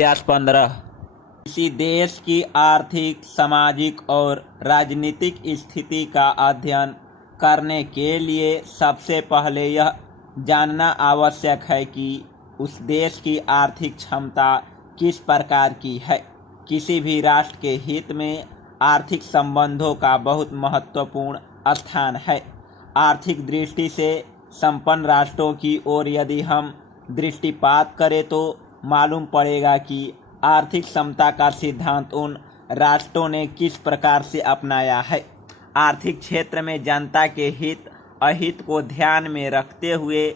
इतिहास 15। किसी देश की आर्थिक, सामाजिक और राजनीतिक स्थिति का अध्ययन करने के लिए सबसे पहले यह जानना आवश्यक है कि उस देश की आर्थिक क्षमता किस प्रकार की है। किसी भी राष्ट्र के हित में आर्थिक संबंधों का बहुत महत्वपूर्ण स्थान है। आर्थिक दृष्टि से संपन्न राष्ट्रों की ओर यदि हम दृष्टिपात करें तो मालूम पड़ेगा कि आर्थिक समता का सिद्धांत उन राष्ट्रों ने किस प्रकार से अपनाया है। आर्थिक क्षेत्र में जनता के हित अहित को ध्यान में रखते हुए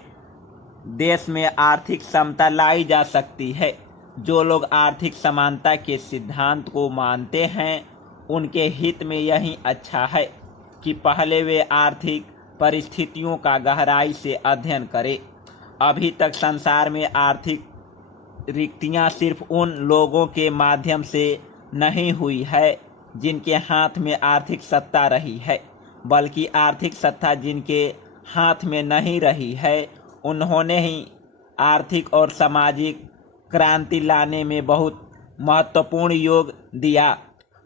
देश में आर्थिक समता लाई जा सकती है। जो लोग आर्थिक समानता के सिद्धांत को मानते हैं उनके हित में यही अच्छा है कि पहले वे आर्थिक परिस्थितियों का गहराई से अध्ययन करें। अभी तक संसार में आर्थिक रिक्तियां सिर्फ उन लोगों के माध्यम से नहीं हुई है जिनके हाथ में आर्थिक सत्ता रही है, बल्कि आर्थिक सत्ता जिनके हाथ में नहीं रही है उन्होंने ही आर्थिक और सामाजिक क्रांति लाने में बहुत महत्वपूर्ण योग दिया।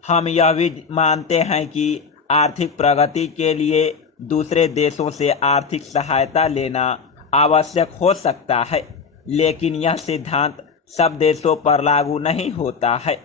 हम यह भी मानते हैं कि आर्थिक प्रगति के लिए दूसरे देशों से आर्थिक सहायता लेना आवश्यक हो सकता है, लेकिन यह सिद्धांत सब देशों पर लागू नहीं होता है।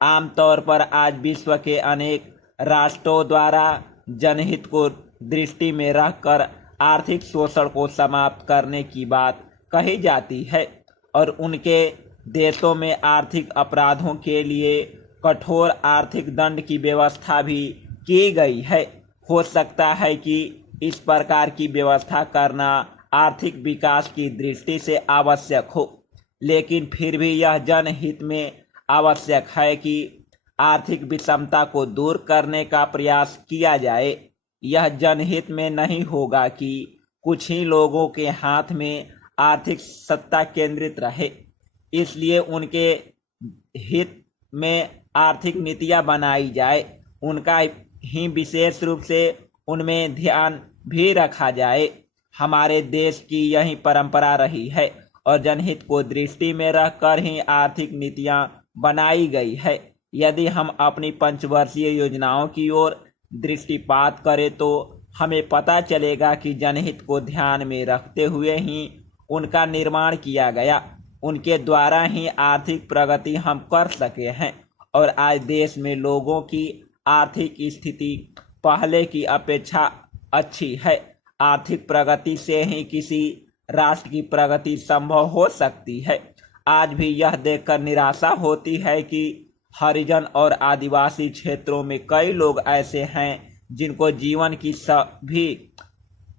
आमतौर पर आज विश्व के अनेक राष्ट्रों द्वारा जनहित को दृष्टि में रखकर आर्थिक शोषण को समाप्त करने की बात कही जाती है और उनके देशों में आर्थिक अपराधों के लिए कठोर आर्थिक दंड की व्यवस्था भी की गई है। हो सकता है कि इस प्रकार की व्यवस्था करना आर्थिक विकास की दृष्टि से आवश्यक हो, लेकिन फिर भी यह जनहित में आवश्यक है कि आर्थिक विषमता को दूर करने का प्रयास किया जाए। यह जनहित में नहीं होगा कि कुछ ही लोगों के हाथ में आर्थिक सत्ता केंद्रित रहे, इसलिए उनके हित में आर्थिक नीतियां बनाई जाए, उनका ही विशेष रूप से उनमें ध्यान भी रखा जाए। हमारे देश की यही परंपरा रही है और जनहित को दृष्टि में रखकर ही आर्थिक नीतियां बनाई गई है। यदि हम अपनी पंचवर्षीय योजनाओं की ओर दृष्टिपात करें तो हमें पता चलेगा कि जनहित को ध्यान में रखते हुए ही उनका निर्माण किया गया। उनके द्वारा ही आर्थिक प्रगति हम कर सके हैं और आज देश में लोगों की आर्थिक स्थिति पहले की अपेक्षा अच्छी है। आर्थिक प्रगति से ही किसी राष्ट्र की प्रगति संभव हो सकती है। आज भी यह देखकर निराशा होती है कि हरिजन और आदिवासी क्षेत्रों में कई लोग ऐसे हैं जिनको जीवन की सभी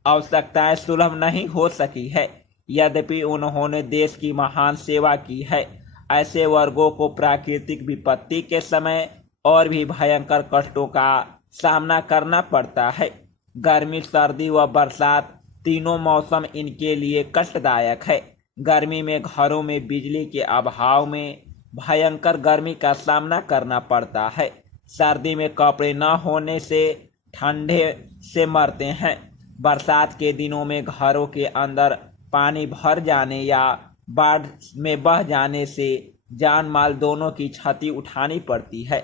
आवश्यकताएं सुलभ नहीं हो सकी है, यद्यपि उन्होंने देश की महान सेवा की है। ऐसे वर्गों को प्राकृतिक विपत्ति के समय और भी भयंकर कष्टों का सामना करना पड़ता है। गर्मी, सर्दी व बरसात तीनों मौसम इनके लिए कष्टदायक है। गर्मी में घरों में बिजली के अभाव में भयंकर गर्मी का सामना करना पड़ता है। सर्दी में कपड़े न होने से ठंडे से मरते हैं। बरसात के दिनों में घरों के अंदर पानी भर जाने या बाढ़ में बह जाने से जान माल दोनों की क्षति उठानी पड़ती है।